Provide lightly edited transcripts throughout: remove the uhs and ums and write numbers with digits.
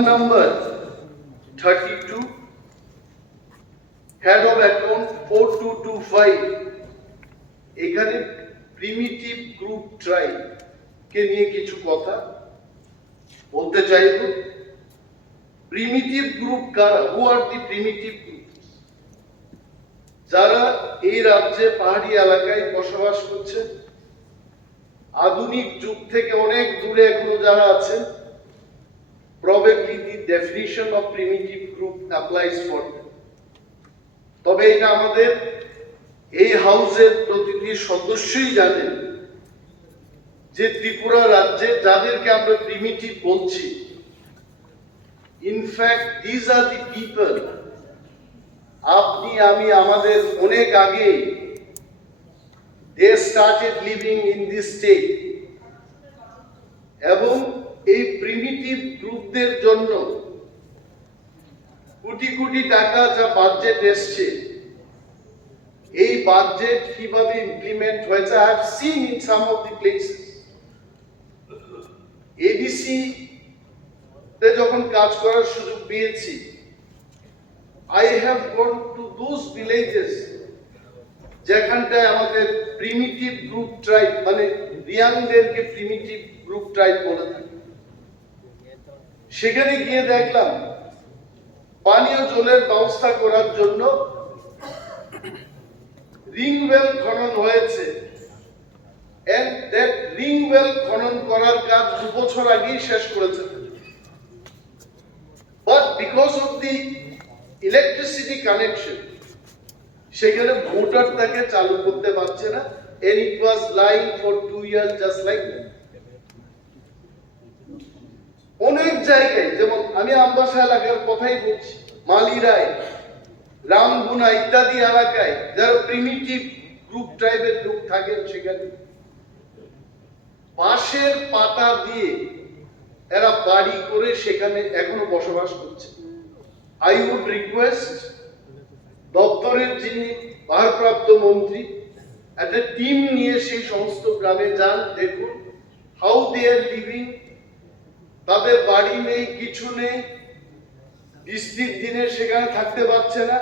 number 32, head of account 4225, এখানে primitive group tribe কে নিয়ে কিছু কথা বলতে চাইব। প্রিমিটিভ গ্রুপ কারা? হু আর দি প্রিমিটিভ গ্রুপ? যারা এই রাজ্যে পাহাড়ি এলাকায় বসবাস করছে, আধুনিক যুগ থেকে অনেক দূরে এখনো যারা আছেন, probably the definition of primitive group applies for them. তবে এটা আমাদের এই হাউসের প্রতিটি সদস্যই জানেন যে ত্রিপুরা রাজ্যে যাদেরকে আমরা প্রিমিটিভ বলছি, infact this are the people, আপনি আমি আমাদের অনেক আগে they started living in this state. এবং এই প্রিমিটিভ গ্রুপদের জন্য কোটি কোটি টাকা যা বাজেট এসছে, এই বাজেট কিভাবে ইমপ্লিমেন্ট হয়েছে, I have seen in some of the places. ABC তে যখন কাজ করার সুযোগ পেয়েছি, I have gone to those villages যেখানটায় আমাদের প্রিমিটিভ গ্রুপ ট্রাইব, মানে রিয়াংদেরকে প্রিমিটিভ গ্রুপ ট্রাইব বলে থাকে। সেখানে গিয়ে দেখলাম পানীয় জলের ব্যবস্থা করার জন্য রিং ওয়েল খনন হয়েছে। and that ring well খনন করার কাজ 2 বছর আগেই শেষ করেছে। but because of the electricity connection, সেখানে মোটর তাকে চালু করতে পারছে না, and it was lying for 2 years just like that. অনেক জায়গায়, যেমন আমি আমবাসা এলাকার কথাই বলছি, মালিরায়, রামগুনা ইত্যাদি এলাকায় যারা প্রিমিটিভ গ্রুপ ট্রাইবের লোক থাকেন, সেখানে বাঁশের পাতা দিয়ে এরা বাড়ি করে সেখানে এখনো বসবাস করছে। আই উড রিকোয়েস্ট দপ্তরের যিনি ভারপ্রাপ্ত মন্ত্রী, একটা টিম নিয়ে সেই সমস্ত গ্রামে যান, দেখুন হাউ দে আর লিভিং। তাদের বাড়ি নেই, কিছু নেই, বৃষ্টির দিনে সেখানে থাকতে পারছে না।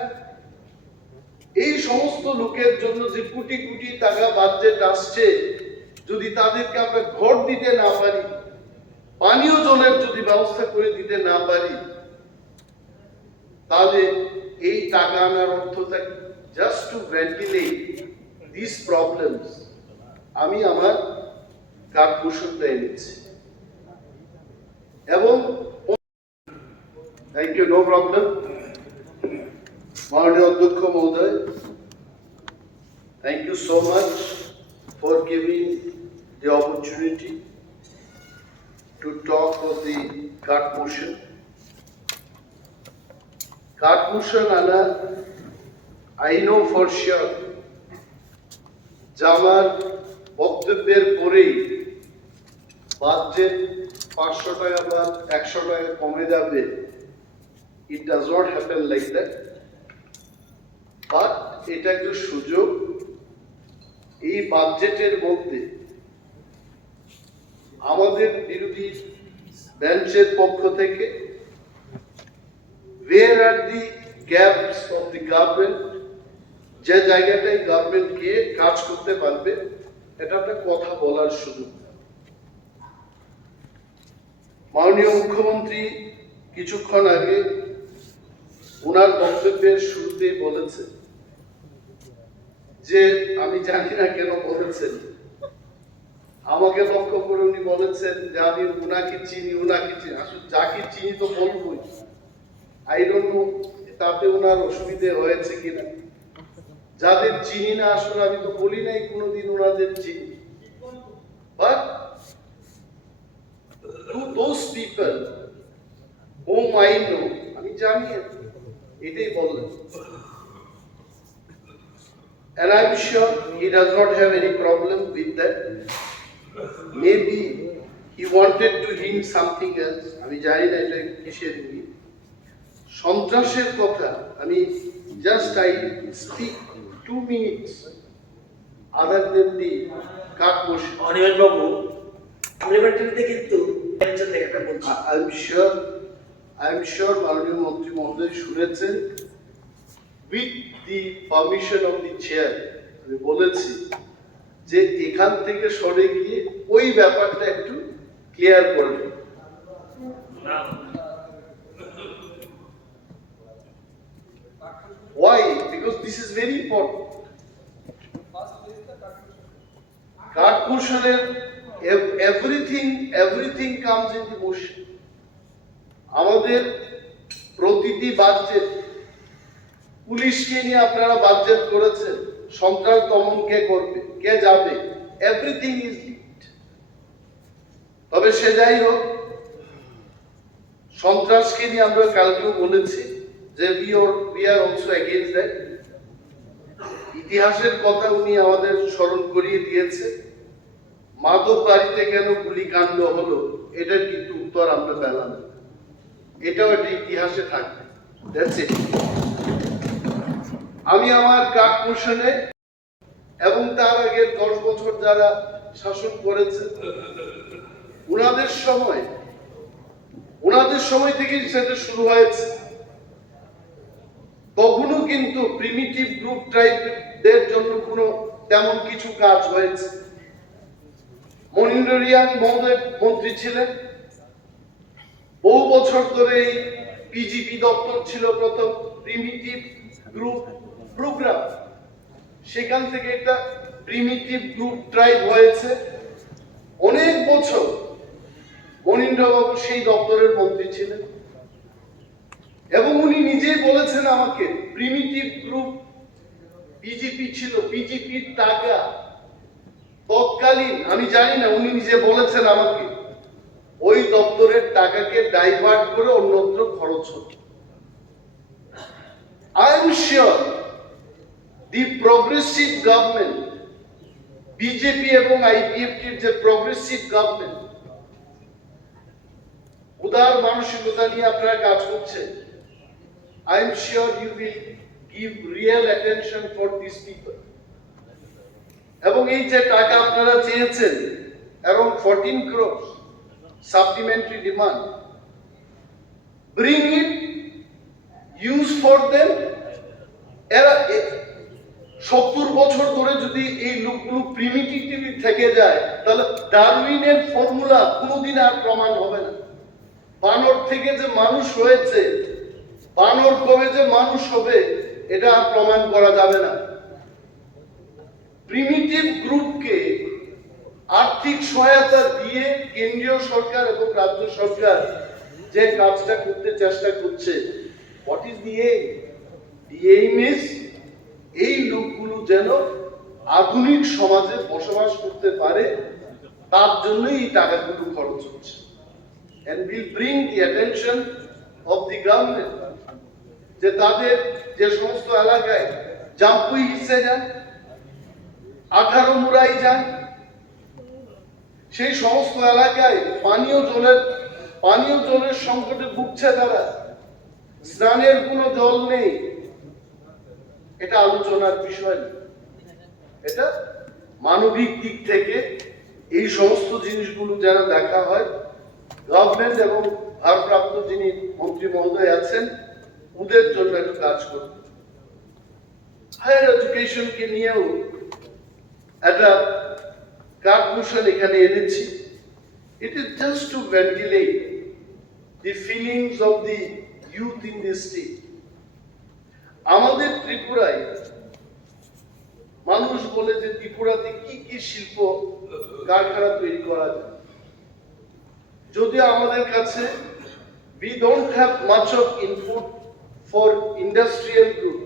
এই সমস্ত লোকের জন্য যে কোটি কোটি টাকা বাজেট আসছে, যদি তাদেরকে আমরা ঘর দিতে না পারি, পানীয় জলের যদি ব্যবস্থা করে দিতে না পারি, তাহলে এই টাকা আনার অর্থটা just to ventilate this problems. আমি আমার কার্ডপোষণটা এনেছি এবং থ্যাংক ইউ, নো প্রবলেম। মাননীয় অধ্যক্ষ মহোদয়, thank you so much for giving the opportunity to talk of the card motion. Card motion, Anna, I know for sure, আমার বক্তব্যের পরেই বাজেট 500 টাকা বা 100 টাকা কমে যাবে। It does not happen like that. But এটা একটা সুযোগ, এই বাজেটের মধ্যে আমাদের বিরোধী বেঞ্চের পক্ষ থেকে where are the gaps of the government, যে জায়গাটায় গভর্নমেন্ট গিয়ে কাজ করতে পারবে, এটা একটা কথা বলার সুযোগ। মাননীয় মুখ্যমন্ত্রী কিছুক্ষণ আগে ওনার বক্তব্যের শুরুতেই বলেছে যে, আমি জানি না কেন বলেছেন, আমাকে লক্ষ্য করে উনি বলেছেন যে আমি উনাকে চিনি, উনাকে চিনি। আসলে যাকে চিনি তো বলবই, আই ডোন্ট নো তাতে ওনার অসুবিধে হয়েছে কিনা। যাদের চিনি না, আসলে আমি তো বলি নাই কোনোদিন ওনাদের চিনি। But to those people whom I know, আমি জানি, এটাই বললেন। And I'm sure he does not have any problem with that. Maybe he wanted to hint something else. আমি জানি না এটা কিসের নিয়ে। সন্ত্রাসের কথা আমি just I speak 2 minutes other than the card motion. Animesh বাবু, আমি কিন্তু I'm sure I am sure মাননীয় মন্ত্রী মহোদয় শুনেছেন, with the permission of the chair আমি বলেছি যে এখান থেকে সরে গিয়ে ওই ব্যাপারটা একটু ক্লিয়ার করে দেব। Why? Because this is very important. Card everything comes in the motion. আমাদের প্রতিটি বাজেট, পুলিশকে নিয়ে আপনারা বাজেট করেছেন, সন্ত্রাস দমন কে করবে, কে যাবে, এভরিথিং ইজ লিড। তবে সে যাই হোক, সন্ত্রাসকে নিয়ে আমরা কালকেও বলেছি যে we are also against that. ইতিহাসের কথা উনি আমাদের স্মরণ করিয়ে দিয়েছে। মাদক বাড়িতে কেন গুলিকাণ্ড হলো, এটার কিন্তু উত্তর আমরা পেলাম, এটাও একটা ইতিহাসে থাকবে। That's it. আমি আমার কাকমোশনে এবং তার আগে 10 বছর যারা শাসন করেছে ওনাদের সময় থেকে সেটা শুরু হয়েছে। কখনো কিন্তু প্রিমিটিভ গ্রুপ ট্রাইবদের জন্য কোনো তেমন কিছু কাজ হয়েছে। মনিন্দ্র রিয়াং মহোদয় মন্ত্রী ছিলেন, বহু বছর ধরে এই পিজিপি দপ্তর ছিল প্রথম প্রিমিটিভ গ্রুপ প্রোগ্রাম, সেখান থেকে একটা প্রিমিটিভ গ্রুপ ট্রাইব হয়েছে। অনেক বছর মনিন্দ্রবাবু সেই দপ্তরের মন্ত্রী ছিলেন এবং উনি নিজেই বলেছেন আমাকে, প্রিমিটিভ গ্রুপ বিজেপি ছিল, বিজেপির টাকা তৎকালীন, আমি জানি না, উনি নিজে বলেছেন আমাকে, ওই দপ্তরের টাকাকে ডাইভার্ট করে অন্যত্র খরচ হতো। I am sure the progressive government, BJP এবং আইপিএফটির যে প্রগ্রেসিভ গভর্নমেন্ট, উদার মানসিকতা নিয়ে আপনারা কাজ করছেন, I am sure you will give real attention for these people. এবং এই যে টাকা আপনারা চেয়েছেন, around 14 crores supplementary demand, bring it, use for them. এরা 70 বছর ধরে যদি এই লোকগুলো প্রিমিটিভ থেকে যায়, তাহলে ডারউইনের ফর্মুলা কোনোদিন আর প্রমাণ হবে না। বানর থেকে যে মানুষ হয়েছে, বানর কবে যে মানুষ হবে, এটা আর প্রমাণ করা যাবে না। প্রিমিটিভ গ্রুপকে আর্থিক সহায়তা দিয়ে কেন্দ্রীয় সরকার এবং রাজ্য সরকার যে কাজটা করতে চেষ্টা করছে, what is the aim? The aim is এই লোকগুলো যেন আধুনিক সমাজে বসবাস করতে পারে, তার জন্যই এই টাকাগুলো খরচ হচ্ছে। And will bring the attention of the government যে তাদের যে সমস্ত এলাকায় জাম্পুই হিসে যান, 18 মুরাই যান, সেই সমস্ত এলাকায় পানীয় জলের সংকটে ভুগছে তারা, স্নানের কোনো জল নেই। এটা আলোচনার বিষয় না, এটা মানবিক দিক থেকে এই সমস্ত জিনিসগুলো যেন দেখা হয়। গভর্নমেন্ট এবং ভারপ্রাপ্ত যিনি মন্ত্রী মহোদয় আছেন, ওদের জন্য একটু কাজ করতে। হায়ার এডুকেশনকে নিয়েও একটা কার্ডমোশন এখানে এনেছি। It is just to ventilate the feelings of the youth in this state. আমাদের ত্রিপুরায় মানুষ বলে যে ত্রিপুরাতে কি কি শিল্প কারখানা তৈরি করা যায়, যদিও আমাদের কাছে we don't have much of input for industrial group,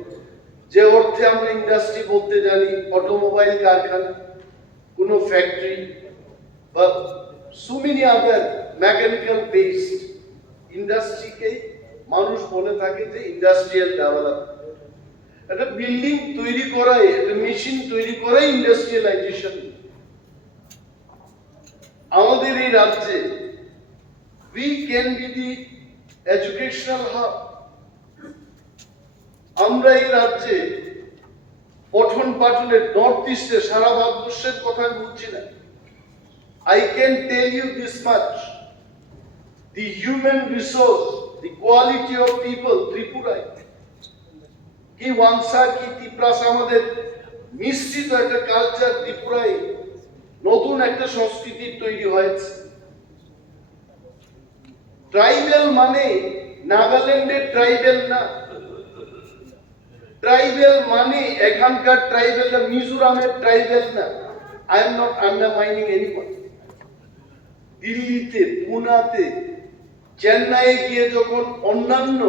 যে অর্থে আমরা ইন্ডাস্ট্রি বলতে জানি অটোমোবাইল কারখানা, কোনো ফ্যাক্টরি বা so many other mechanical based ইন্ডাস্ট্রিকে মানুষ বলে থাকে যে ইন্ডাস্ট্রিয়াল ডেভেলপমেন্ট। একটা বিল্ডিং তৈরি করাই, একটা মেশিন তৈরি করাই ইন্ডাস্ট্রিয়ালাইজেশন। আমাদের এই রাজ্যে we can be the educational hub. আমরা এই রাজ্যে পঠন পাঠনের নর্থ ইস্টে, সারা ভারতবর্ষের কথা বলছি না, I can tell you this much, the human resource, the quality of people ত্রিপুরায় কি ওয়ানসা কি তিপ্রাসা আমাদের মিশ্রিত একটা কালচার ত্রিপুরায় নতুন একটা সংস্কৃতি তৈরি হয়েছে। ট্রাইবেল মানে নাগাল্যান্ডের ট্রাইবেল না, ট্রাইবেল মানে এখানকার ট্রাইবেল না, মিজোরামের ট্রাইবেল না। I am not undermining anyone. দিল্লিতে, পুনাতে, চেন্নাইয়ে গিয়ে যখন অন্যান্য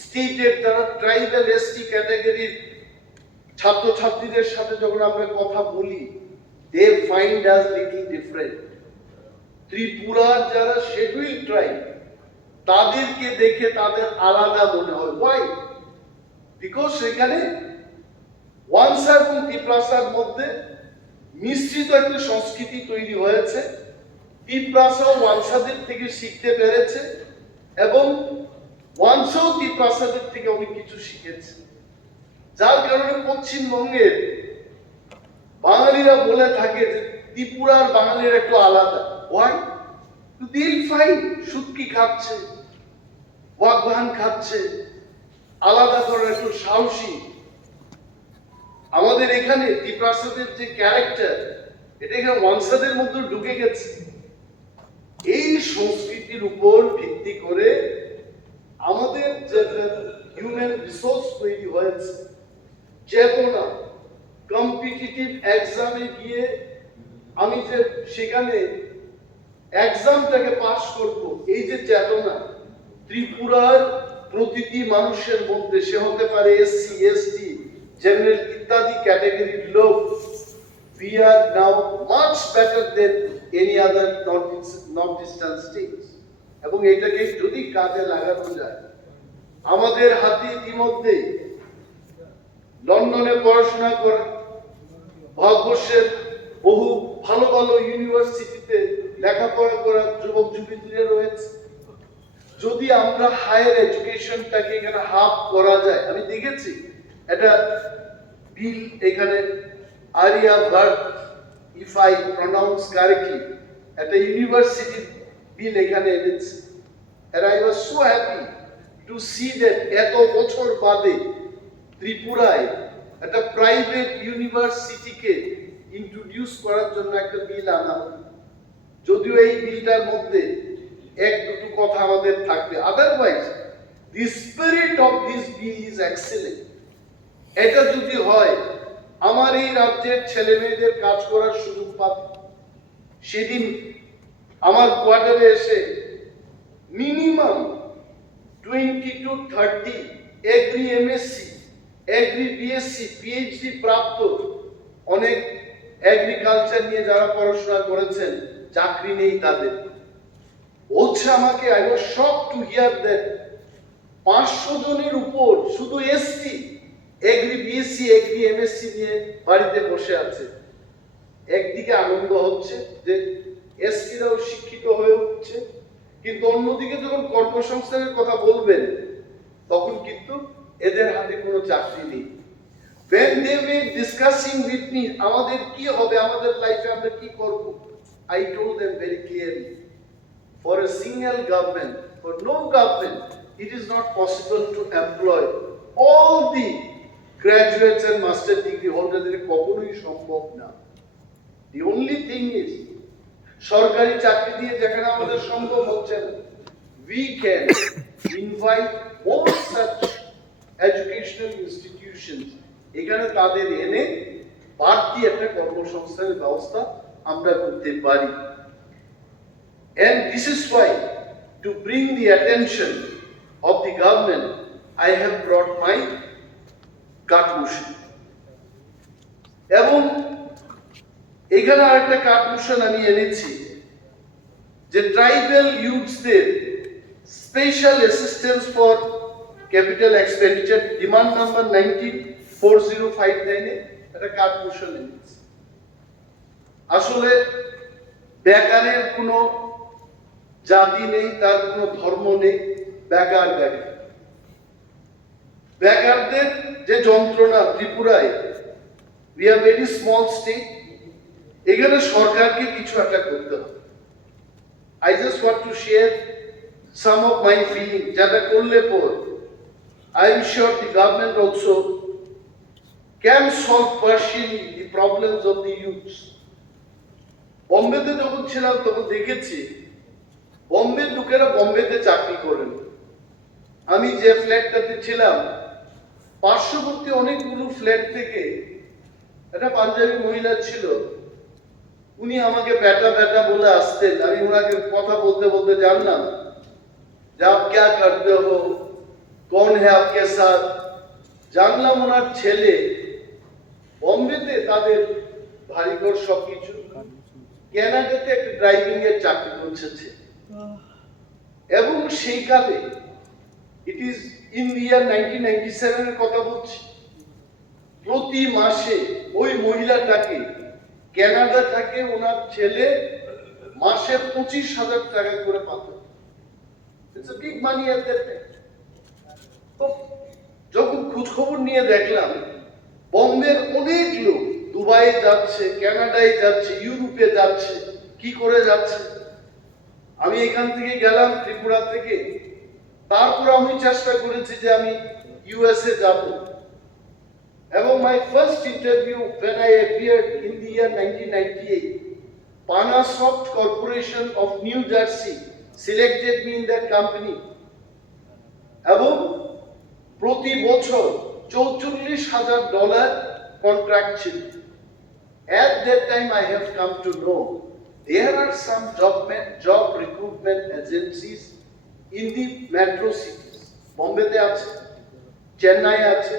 স্টেটের যারা ট্রাইবেল এসটি ক্যাটাগরির ছাত্রছাত্রীদের সাথে যখন আমরা কথা বলি, they find us little different. ত্রিপুরার যারা শিডিউল ট্রাইব তাদেরকে দেখে তাদের আলাদা মনে হয়। ওয়াই? বিকজ সেখানে ওয়ানসা এবং তিপ্রাসার মধ্যে মিশ্রিত একটা সংস্কৃতি তৈরি হয়েছে। তিপ্রাসাও ওয়ানসাদের থেকে শিখতে পেরেছে এবং ওয়ানসাও তিপ্রাসাদের থেকে অনেক কিছু শিখেছে, যার কারণে পশ্চিমবঙ্গের বাঙালিরা বলে থাকে যে ত্রিপুরার বাঙালিরা একটু আলাদা। ওয়াই? দিল ফাইন, শুটকি খাচ্ছে, ওয়াকভান খাচ্ছে, আলাদা করে একটু সাহসী। আমাদের এখানে তিপ্রাসাদের যে ক্যারেক্টার, এটা এখানে ওয়ানসাদের মধ্যে ঢুকে গেছে। এই সংস্কৃতির উপর ভিত্তি করে আমাদের যে হিউম্যান রিসোর্স তৈরি হয়েছে, চেতনা, কম্পিটিটিভ এক্সামে গিয়ে আমি যে সেখানে এক্সামটাকে পাস করব, এই যে চেতনা ত্রিপুরার প্রতিটি মানুষের মধ্যে, সে হতে পারে এসসি, এসটি, জেনারেল ইত্যাদি ক্যাটাগরির লোক, we are now much better than any other northeastern states। এবং এটাকে যদি কাজে লাগানো যায়, আমাদের হাতে ইতিমধ্যে লন্ডনে পড়াশোনা করা, ভারতবর্ষের বহু ভালো ভালো ইউনিভার্সিটিতে লেখাপড়া করা যুবক যুবতীরা রয়েছে। যদি আমরা হায়ার এডুকেশনটাকে এখানে হাব করা যায়, আমি দেখেছি এটা বিল এখানে আরিয়াভার্ট, ইফ আই প্রনাউন্স কারেক্টলি, একটা ইউনিভার্সিটি বিল এখানে এনেছে। and I was so happy to see that এত বছর বাদে ত্রিপুরায় একটা প্রাইভেট ইউনিভার্সিটিকে ইন্ট্রোডিউস করার জন্য একটা বিল আনা। যদিও এই বিলটার মধ্যে এক দুটো কথা আমাদের থাকবে, otherwise the spirit of this bill is excellent. এটা যদি হয়, আমার এই রাজ্যের ছেলে মেয়েদের কাজ করার সুযোগ পাবে। সেদিন আমার কোয়ার্টারে এসে minimum 20 to 30 agri MSc, agri BSc, PhD প্রাপ্ত অনেক এগ্রিকালচার নিয়ে যারা পড়াশোনা করেছেন, চাকরি নেই তাদের। বলছে আমাকে, I was shocked to hear that 500 জনের উপর শুধু SC, agri BSc, agri MSc নিয়ে বাড়িতে বসে আছে। একদিকে আনন্দ হচ্ছে যে এসসিরাও শিক্ষিত হয়ে উঠছে, কিন্তু অন্যদিকে যখন কর্মসংস্থানের কথা বলবেন তখন কিন্তু এদের হাতে কোনো চাকরি নেই। when they were discussing with me আমাদের কি হবে, আমাদের লাইফে আমরা কি করব, I told them very clearly, for a single government, for no government, it is not possible to employ all the graduates and master degree holders. এটা কখনোই সম্ভব না। The only thing is, সরকারি চাকরি দিয়ে যেখানে আমাদের সম্ভব হচ্ছে না, we can invite all such educational institutions, এখানে তাদের এনে বাড়তি একটা কর্মসংস্থানের ব্যবস্থা আমরা করতে পারি। And this is why, to bring the attention of the government, I have brought my cut motion. এবং এখানে আরেকটা কাট মোশন আমি এনেছি যে ট্রাইবাল ইউথসদের special assistance for capital expenditure, demand number 194059 এ একটা কাট মোশন এনেছি। আসলে বেকারের কোনো জাতি নেই, তার কোনো ধর্ম নেই, বেকার বেকার। বেকারদের যে যন্ত্রণা ত্রিপুরায়, we are very small state, এখানে সরকারকে কিছু একটা করতে হবে। I just want to share some of my feelings যেটা করলে পর I am sure the government also can solve partially the problems of the youths. বম্বেতে যখন ছিলাম তখন দেখেছি বম্বের লোকেরা বম্বেতে চাকরি করেন। আমি যে ফ্ল্যাটটাতে ছিলাম পার্শ্ববর্তী অনেকগুলো ফ্ল্যাট থেকে একটা পাঞ্জাবি মহিলা ছিল, উনি আমাকে বেটা বেটা বলে আসতেন। আমি ওনাকে কথা বলতে বলতে জানলাম যে আপ ক্যা করতে হো, কোন হ্যাঁ আপকে সাথ। জানলাম ওনার ছেলে বম্বেতে তাদের ভারীঘর সবকিছু, কানাডাতে একটা ড্রাইভিং এর চাকরি করছে। এবং সেই কালে ইট ইজ ইন দি ইয়ার 1997 এর কথা বলছি, প্রতি মাসে ওই মহিলাটাকে কানাডা থেকে ওনার ছেলে মাসে 25,000 টাকা করে পাঠাতো। It's a big money at that time. তো যখন খোঁজ খবর নিয়ে দেখলাম বম্বের অনেক লোক দুবাই যাচ্ছে, কানাডায় যাচ্ছে, ইউরোপে যাচ্ছে। কি করে যাচ্ছে? আমি এখান থেকে গেলাম ত্রিপুরা থেকে, তারপর আমি চেষ্টা করেছি যে আমি ইউএসএ যাব। এবং my first interview when I appeared in the year 1998, Panasoft Corporation of New Jersey selected me in their company. এবং প্রতি বছর $44,000 কন্ট্রাক্ট ছিল। At that time I have come to know there are some job recruitment agencies in the metro cities. বম্বেতে আছে, চেন্নাই আছে,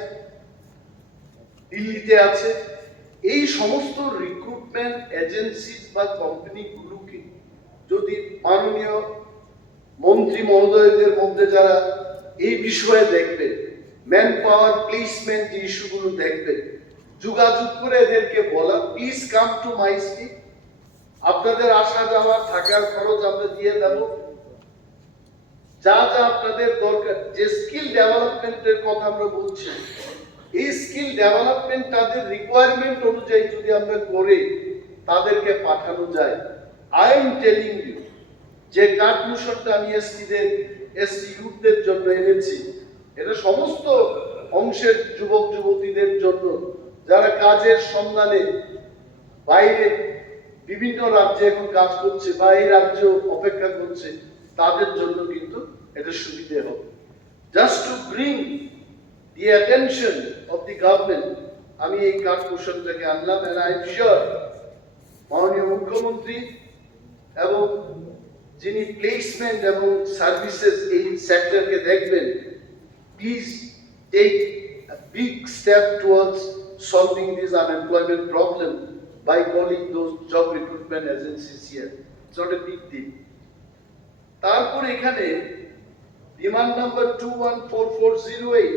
দিল্লিতে আছে। এই সমস্ত রিক্রুটমেন্ট এজেন্সি বা কোম্পানিগুলোকে যদি মাননীয় মন্ত্রী মহোদয়দের মধ্যে যারা এই বিষয়ে দেখবে, ম্যান পাওয়ার প্লেসমেন্ট ইস্যুগুলো দেখবে, যোগাযোগ করে এদেরকে বলা please come to my state, আপনাদের আসা যাওয়া থাকার খরচ আমরা দিয়ে দেব, যা যা আপনাদের দরকার। যে স্কিল ডেভেলপমেন্টের কথা আমরা বলছি, এই স্কিল ডেভেলপমেন্ট তাদের রিকোয়ারমেন্ট অনুযায়ী যদি আমরা করে তাদেরকে পাঠানো যায়। আই এম টেলিং ইউ যে কার্ডমিশনটা আমি এসটি ইউথদের জন্য এনেছি, এটা সমস্ত অংশের যুবক যুবতীদের জন্য যারা কাজের সন্ধানে বাইরে বিভিন্ন রাজ্যে এখন কাজ করছে বা এই রাজ্য অপেক্ষা করছে, তাদের জন্য কিন্তু এটা সুবিধে হবে। Just to bring the attention of the government, আমি এই কার্ডমিশনটাকে আনলাম। and I am sure মাননীয় মুখ্যমন্ত্রী এবং যিনি প্লেসমেন্ট এবং সার্ভিসেস এই সেক্টরকে দেখবেন, please take a big step towards solving this unemployment problem by calling those job recruitment agencies here. It's not a big deal. তারপর এখানে ডিমান্ড নাম্বার 214408,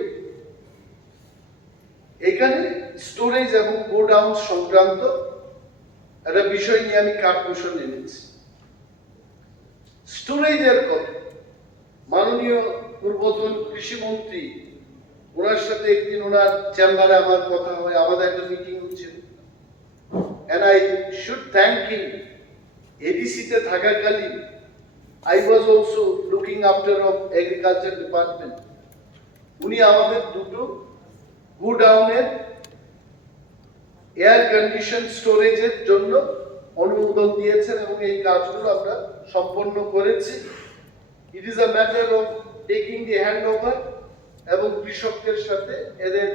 এখানে স্টোরেজ এবং গোডাউন সংক্রান্ত একটা বিষয় নিয়ে আমি কার্ডমিশন এনেছি। স্টোরেজের কথা মাননীয় পূর্বতন কৃষিমন্ত্রী, ওনার সাথে একদিন ওনার চেম্বারে আমার কথা হয়, আমাদের একটা মিটিং হচ্ছিল। and I should thank him, এডিসিতে থাকাকালীন I was also looking after of agriculture department. উনি আমাদের দুটো গোডাউনের এয়ার কন্ডিশন স্টোরেজের জন্য অনুমোদন দিয়েছেন এবং এই কাজগুলো আমরা সম্পন্ন করেছি। It is a matter of taking the hand over এবং কৃষকদের সাথে এদের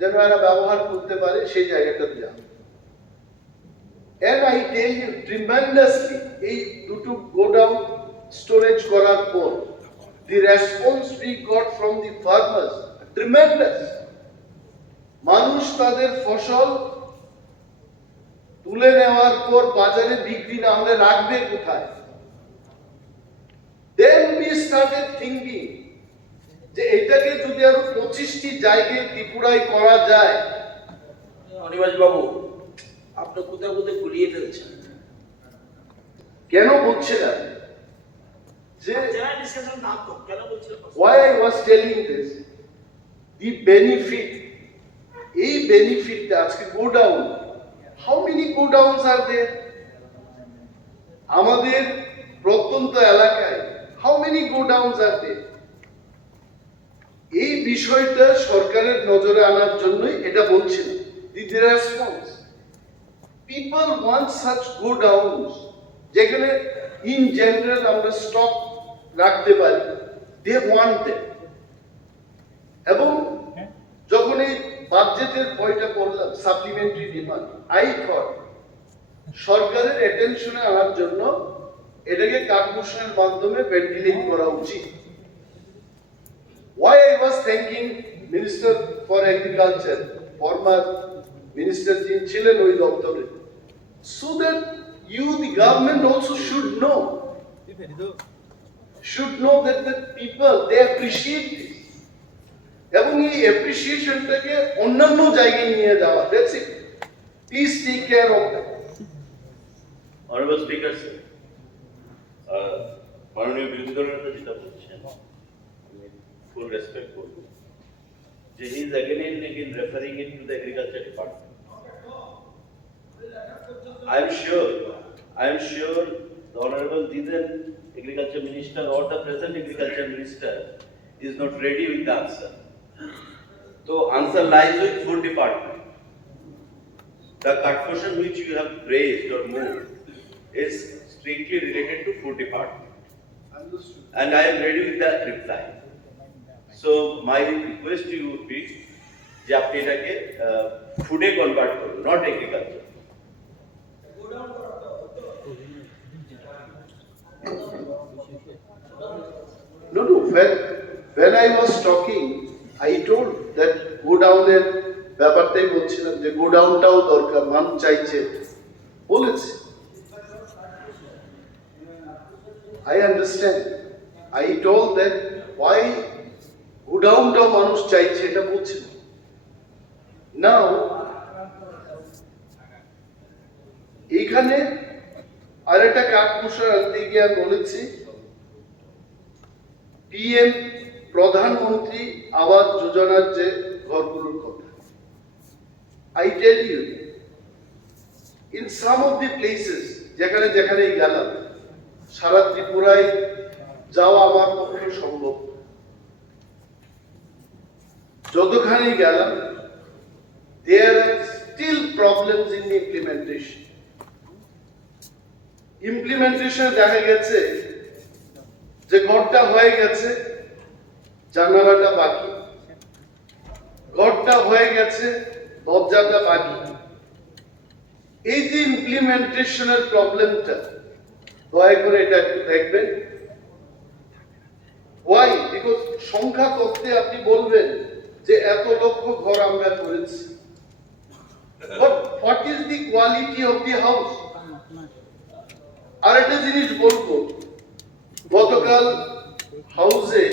যেন এরা ব্যবহার করতে পারে সেই জায়গাটা দেওয়া। And I tell you tremendously, এই দুটো গোডাউন স্টোরেজ করার পর the response we got from the farmers tremendous. মানুষ তাদের ফসল তুলে নেওয়ার পর বাজারে বিক্রি না হলে রাখবে কোথায়? Then we started thinking যে এটাকে যদি আরো 25টি জায়গায় ত্রিপুরায় করা যায়। অনিবাস বাবু, আপনি কোথাও কোথাও গুলিয়ে ফেলছেন। কেন বলছিলাম যে why I was telling this, the benefit, এই বেনিফিটটা আজকে godown, how many godowns are there? আমাদের প্রত্যন্ত এলাকায় How many go downs are there? এই বিষয়টা সরকারের নজরে আনার জন্যই এটা বলছিলাম। The response. People want such go downs যেখানে in general আমরা স্টক রাখতে পারি, they want them. এবং যখন এই বাজেটের বইটা পড়লাম সাপ্লিমেন্টারি ডিমান্ড, আই থট সরকারের অ্যাটেনশনে আনার জন্য এটাকে কার্পোরেশনের মাধ্যমে ভেন্টিলেট করা উচিত। Why I was thanking Minister for Agriculture, former Minister যিনি ছিলেন ওই দপ্তরে, so that you, the government also should know that the people, they appreciate this. এবং এই অ্যাপ্রিসিয়েশনটাকে অন্যান্য জায়গায় নিয়ে যাওয়া, that's it. Please take care of that. Honorable Speaker, sir, মাননীয় বিরোধী দলের নেতা যেটা বলছেন, আমি full respect করব, যে he is again and again referring it to the agriculture department. I am sure the Honorable Didan Agriculture Minister or the present Agriculture Minister is not ready with the answer. So answer lies with food department. The cut portion which you have raised or moved is strictly related to food department. Understood. And I am ready with that reply. So my request to you would be যে আপনি এটাকে ফুডে convert করুন, not agriculture. No, when I was talking, I told that go down এর ব্যাপারটাই বলছিলাম যে go downটাও দরকার, মানুষ চাইছে বলেছে। I understand. I told that why go downটাও মানুষ চাইছে এটা বলছিলাম। Now এখানে আরেকটা কাঠমোশার আনতে গিয়ে বলেছি PM প্রধানমন্ত্রী আবাস যোজনার যে ঘরগুলোর কথা, I tell you, in some of the places যেখানে গেলাম, সারা ত্রিপুরায় যাওয়া আমার পক্ষে সম্ভব, যতখানি গেলাম, there are still problems in the implementation. Implementation দেখা গেছে যে ঘরটা হয়ে গেছে, জানালাটা বাকি, ঘরটা হয়ে গেছে, দরজাটা বাকি। এই যে ইমপ্লিমেন্টেশনের প্রবলেমটা, দয়া করে এটা একটু দেখবেন। Why? Because সংখ্যা তত্ত্বে আপনি বলবেন যে এত লক্ষ ঘর আমরা করেছি, but what is the quality of the house? আর একটা জিনিস বলবো, গতকাল হাউসে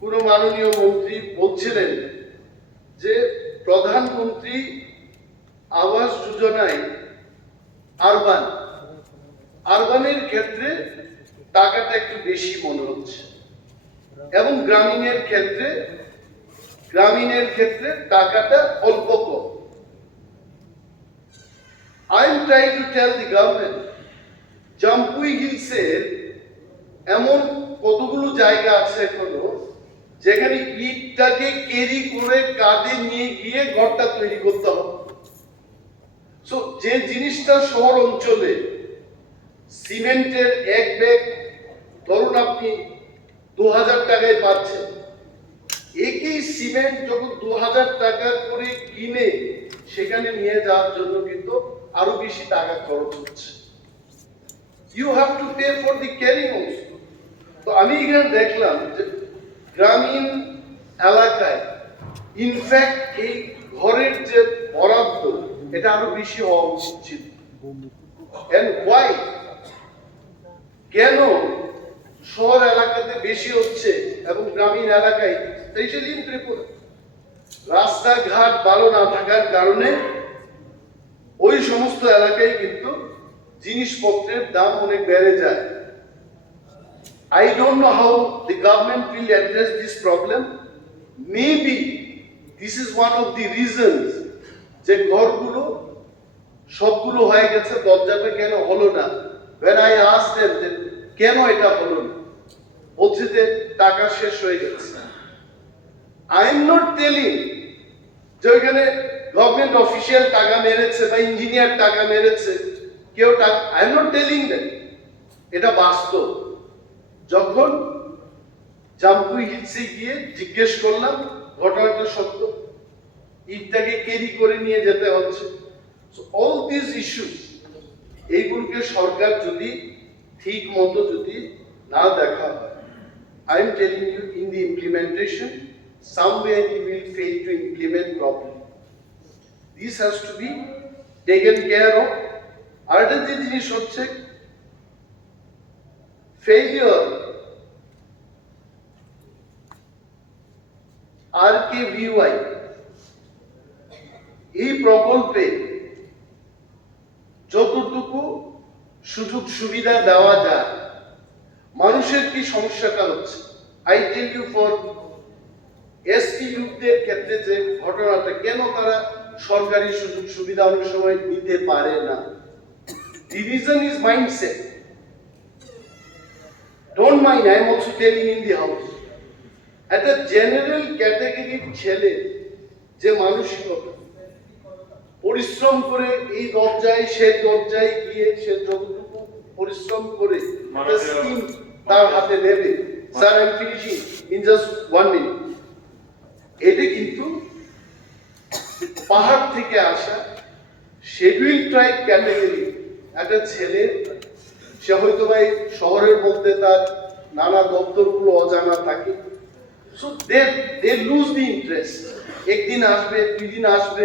কোন মাননীয় মন্ত্রী বলছিলেন যে প্রধানমন্ত্রী আবাস যোজনায় আরবানের ক্ষেত্রে টাকাটা একটু বেশি মনে হচ্ছে এবং গ্রামীণের ক্ষেত্রে টাকাটা অল্প কম। I am trying to tell the government, Jampui হিলসের এমন কতগুলো জায়গা আছে এখনো যেখানে ইটটাকে ক্যারি করে কাঁধে নিয়ে গিয়ে ঘরটা তৈরি করতে হবে। সো যে জিনিসটা শহর অঞ্চলে সিমেন্টের এক ব্যাগ ধরুন আপনি 2000 টাকায় পাচ্ছেন, একই সিমেন্ট যখন 2000 টাকা করে কিনে সেখানে নিয়ে যাওয়ার জন্য কিন্তু আরো বেশি টাকা খরচ হচ্ছে। You have to pay for the carrying also. তো আমি এখানে দেখলাম যে গ্রামীণ এলাকায় ইনফ্যাক্ট এই ঘরের যে বরাদ্দ এটা আরো বেশি হওয়া উচিত ছিল। And why? কেন শহর এলাকাতে বেশি হচ্ছে এবং গ্রামীণ এলাকায়, স্পেশালি ইন ত্রিপুরা, রাস্তাঘাট ভালো না থাকার কারণে ওই সমস্ত এলাকায় কিন্তু জিনিসপত্রের দাম অনেক বেড়ে যায়। I don't know how the government will address this problem. Maybe this is one of the reasons যে ঘরগুলো সবগুলো হয়ে গেছে, দরজাটা কেন হলো না। When I asked them that কেন এটা হলো না? বলছে যে টাকা শেষ হয়ে গেছে। আই এম নট টেলিং যে ওইখানে গভর্নমেন্ট অফিসিয়াল টাকা মেরেছে বা ইঞ্জিনিয়ার টাকা মেরেছে, কেউ টাকা, I am not telling that. এটা বাস্তব। যখন জাম্পুই হিলসে গিয়ে জিজ্ঞেস করলাম ঘটনাটা সত্য, ইটটাকে ক্যারি করে নিয়ে যেতে হচ্ছে। অল দিস ইস্যুস, এইগুলোকে সরকার যদি ঠিক মতো যদি না দেখা হয়, I am telling you, in the implementation, somewhere you will fail to implement properly. This has to be taken care of. আরেকটা যে জিনিস হচ্ছে failure, RKVY, এই প্রকল্পে যতটুকু সুযোগ সুবিধা দেওয়া যায়, মানুষের কি সমস্যাটা হচ্ছে? I tell you, for ST ইউথদের ক্ষেত্রে যে ঘটনাটা, কেন তারা সরকারি সুযোগ সুবিধা অনেক সময় নিতে পারে না? The reason is mindset. Don't mind, I am also telling in the house. একটা জেনারেল ক্যাটাগরির ছেলে যে মানসিকতা, পরিশ্রম করে এই দরজায় সে দরজায় গিয়ে সে যতটুকু পরিশ্রম করে একটা স্কিম তার হাতে নেবে। Sir, I am finishing in just 1 minute. এটা কিন্তু পাহাড় থেকে আসা শিডিউল ট্রাইব ক্যাটাগরি একটা ছেলে, সে হয়তো ভাই শহরের মধ্যে তার নানা দপ্তরগুলো অজানা থাকে। So they lose the interest. একদিন আসবে, 2 দিন আসবে,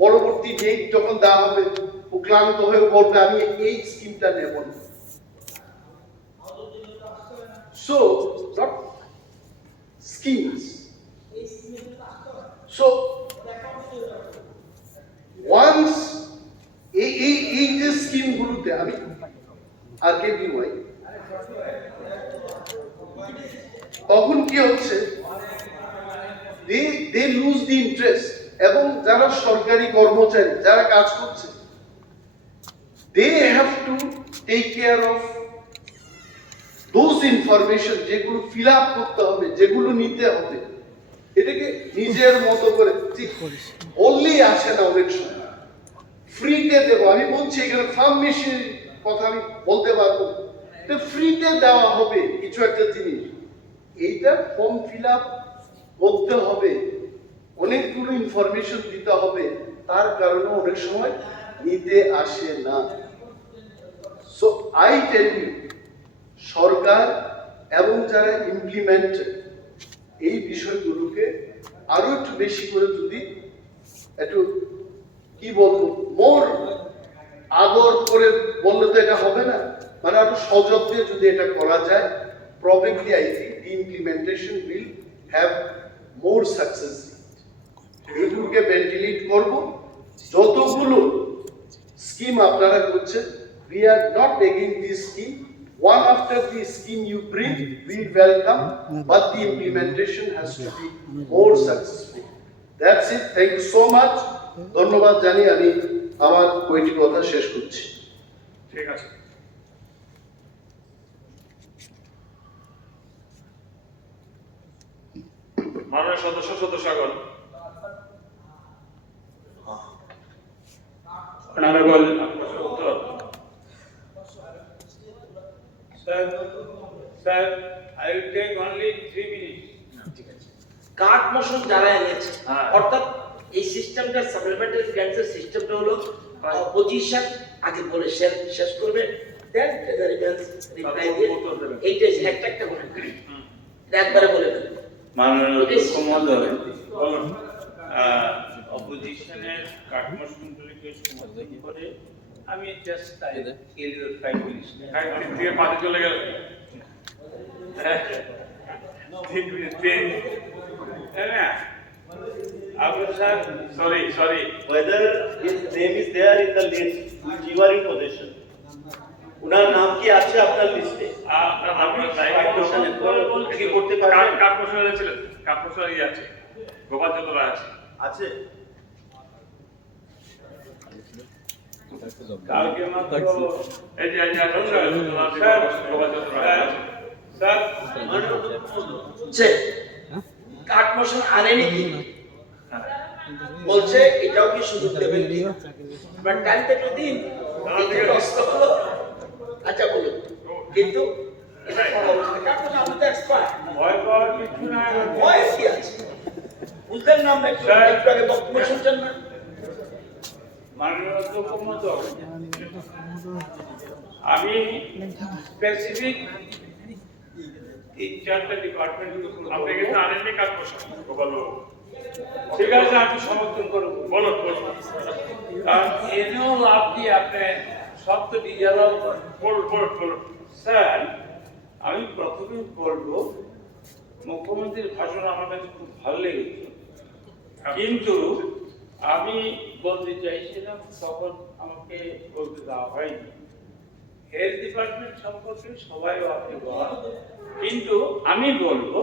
পরবর্তী ডেট যখন দেওয়া হবে ও ক্লান্ত হয়ে বলবে আমি এই স্কিমটা নেব না। So not schemes, so once এই যে স্কিমগুলোতে আমি RKVY, তখন কি হচ্ছে, they lose the interest। এবং যারা সরকারি কর্মচারী যারা কাজ করছে, they have to take care of those information যেগুলো ফিল আপ করতে হবে, যেগুলো নিতে হবে। এটাকে নিজের মতো করে ঠিক বললেই আসে না, অনেক সময় ফ্রিতে দেবো। আমি বলছি এখানে ফার্ম মেশিনের কথা আমি বলতে পারবো, ফ্রিতে দেওয়া হবে কিছু একটা জিনিস, এইটা ফর্ম ফিল আপ করতে হবে, অনেকগুলো ইনফরমেশন দিতে হবে, তার কারণে অনেক সময় নিতে আসে না। সো আই টেল ইউ, সরকার এবং যারা ইমপ্লিমেন্ট এই বিষয়গুলোকে আরো একটু বেশি করে যদি একটু কি বলবো, মোর আদর করে বললে তো এটা হবে না, মানে আরো সজগ দিয়ে যদি এটা করা যায়, probably I think the implementation will have more success rate. এইগুলোকে ভেন্টিলেট করব। যতগুলো স্কিম আপনারা করছেন, we are not against this scheme. One after the scheme you bring, we welcome, but the implementation has to be more successful. That's it. Thank you so much. ধন্যবাদ জানি আমি আমার কয়েকটি কথা শেষ করছি। ঠিক আছে। মাননীয় সদস্যগণ, honorable উত্তর। Sir, I will take only 3 minutes. Cut motion যারা এনেছে, অর্থাৎ এই সিস্টেমটা সাপ্লিমেন্টারি গ্র্যান্টসের সিস্টেমটা হলো অপোজিশন আগে বলে শেষ করবে, দেন রিপ্লাই দিয়ে এইটা একটা একটা করে একবারে বলে দেবে। মাননীয় অধ্যক্ষ মহোদয়, অপোজিশনের কাট মোশনগুলিকে সমর্থন করে আমি just I tell you 5 minutes. দিয়ে পাতে চলে গেল। 3 মিনিট। হ্যাঁ, আপনার sir, sorry. Whether his name is there in the list which you are in possession, উনার নাম কি আছে আপনার লিস্টে? আপনি প্রাইভেট কোশ্চেন কি করতে পারবেন? কাট মোশন ছিলেন, কাট মোশন আছে, গোপাল চন্দ্র রায় আছে। আছে। কালকে মাত্র এই যে স্যার কাট মোশন আনেনি কি বলছে এটাও কি সুযোগ দেবেন বাট টাইম তো দিন আচ্ছা বলুন কিন্তু এটা কাট মোশন আমি তো এক্সপার্ট ভয় পাওয়ার কিছু নাই। ভয় কি আছে বুঝলেন না আমরা একটু আগে বক্তব্য শুনছেন না মাননীয় অধ্যক্ষ মহোদয়, আমি স্পেসিফিক 3-4টা ডিপার্টমেন্ট আপনি কিন্তু আনেননি কাজ করছেন বলো ঠিক আছে, আমি সমর্থন করবো। বলো বলো কারণ এনেও লাভ কি, আপনি সব তো ডিজালাও করেন। বলো বলো বলো স্যার, আমি প্রথমে বলবো মুখ্যমন্ত্রীর ভাষণ আমার কাছে খুব ভালো লেগেছে, কিন্তু আমি বলতে চাইছিলাম তখন আমাকে বলতে দেওয়া হয়নি। হেলথ ডিপার্টমেন্ট সম্পর্কে সবাই ওয়াকিবহাল, কিন্তু আমি বলবো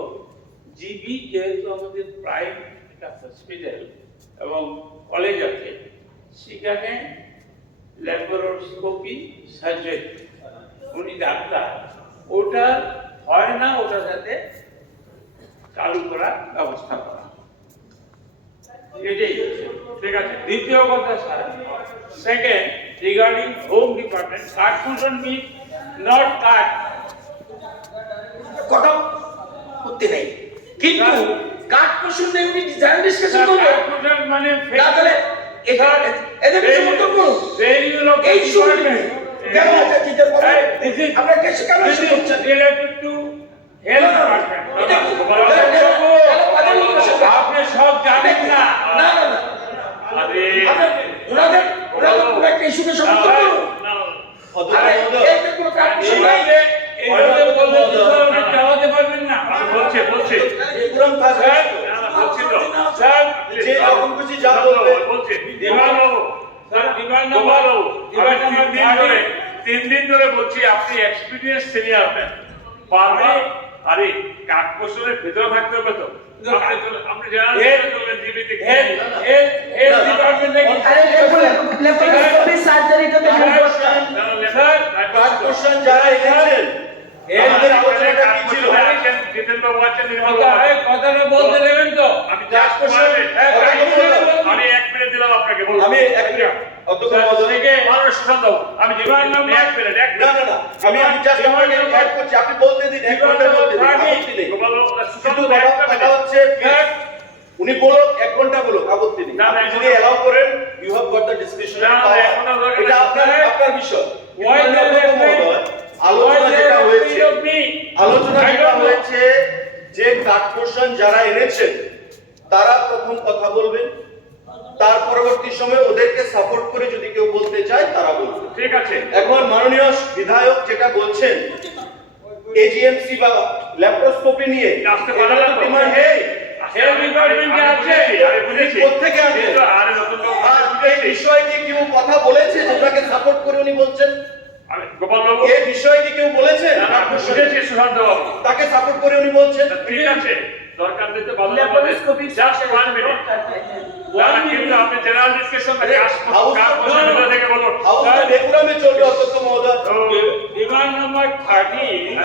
জিবি যেহেতু আমাদের প্রাইম একটা হসপিটাল এবং কলেজ আছে, সেখানে ল্যাপারোস্কোপি সার্জারি, উনি ডাক্তার, ওটা হয় না, ওটা যাতে চালু করার ব্যবস্থা করা, এটাই ঠিক আছে দ্বিতীয় কথা sir. Second, regarding home department, cut motion mean not cut, কথা করতে নেই কিন্তু কাট মোশন নিয়ে উনি ডিজাইন ডিসকাশন করবে কাট মোশন মানে না তাহলে এটা এদের সমর্থন করুন ফেইলিউর অফ এই ডিপার্টমেন্ট কেন আছে ঠিক আছে আমরা কেসে কেন this is related to health department. এটা কি? আপনি সব জানেন না। না না না আরে ওনাদের পুরো একটা ইস্যুকে সমর্থন করুন না আরে এইটা কোনো কাট মোশন নাই এইভাবে বললে তো স্যার আপনি চালাতে পারবেন না। বলছি পুরান থাকবে স্যার, বলছি তো স্যার, যে যখন খুশি যা বলবে বলছি ডিমান্ড বাবু, sir demand number, demand number 3 দিন ধরে বলছি আপনি এক্সপেরিয়েন্স সিনিয়র ম্যান বারবার আরে কাট পোষণের ভিতরে থাকতে হবে তো আপনি জানেন জীবিত হেলথ ডিপার্টমেন্টে কি আরে ল্যাপারোস্কোপি সার্জারিটা তো স্যার কাট কোশ্চেন যারা এনেছেন আমাদের আলোচনাটা কি ছিল? জিতেন বাবু আছেন কথাটা বলতে দেবেন তো? আমি জাস্ট আমি 1 মিনিট দিলাম আপনাকে বলুন আমি এক মিনিট অধ্যক্ষ মহোদয়, থেকে মানুষ সুশান্ত আপনি ডিমান্ড নাম্বার 1 মিনিট না না না আমি জাস্ট আপনাকে অ্যাড করছি, আপনি বলতে দিন, এক ঘন্টা বলতে দিন, আপত্তি নেই। কিন্তু কথা হচ্ছে উনি বলুক, 1 ঘন্টা বলুক, আপত্তি নেই। না, না, আপনি যদি এলাও করেন, you have got the discussion, না, না, এখন আর দরকার এটা নেই। আপনার বিষয়। Why কিন্তু the অধ্যক্ষ মহোদয়, আলোচনা যেটা হয়েছে, আলোচনা যেটা হয়েছে যে কাট কোশ্চেন যারা এনেছেন তারা প্রথম কথা বলবেন, তার পরবর্তী সময় ওদেরকে সাপোর্ট করে যদি কেউ বলতে চায় তারা বলবে। ঠিক আছে এখন মাননীয় বিধায়ক যেটা বলছেন এজিএমসি বা ল্যাপারোস্কোপি নিয়ে আসতে পারে না তো। ডিমান্ড নেই, হেলথ ডিপার্টমেন্টে আছে। আরে বুঝেছি কোত্থেকে আনবে? কিন্তু আরে নতুন লোক আর এই বিষয়ে কি কেউ কথা বলেছে যেটাকে সাপোর্ট করে উনি বলছেন? আমি গোপাল বাবু এই বিষয়ে কি কেউ বলেছে বুঝেছি সুশান্ত বাবু তাকে সাপোর্ট করে উনি বলছেন? ঠিক আছে দরকার দিতে ভালো ল্যাপারোস্কোপি জাস্ট 1 মিনিট কিন্তু আপনি জেনারেল ডিসকাশন থেকে কাট পোষণ থেকে বলুন হাউস ডেকুরামে চলবে অধ্যক্ষ মহোদয়। Demand number 30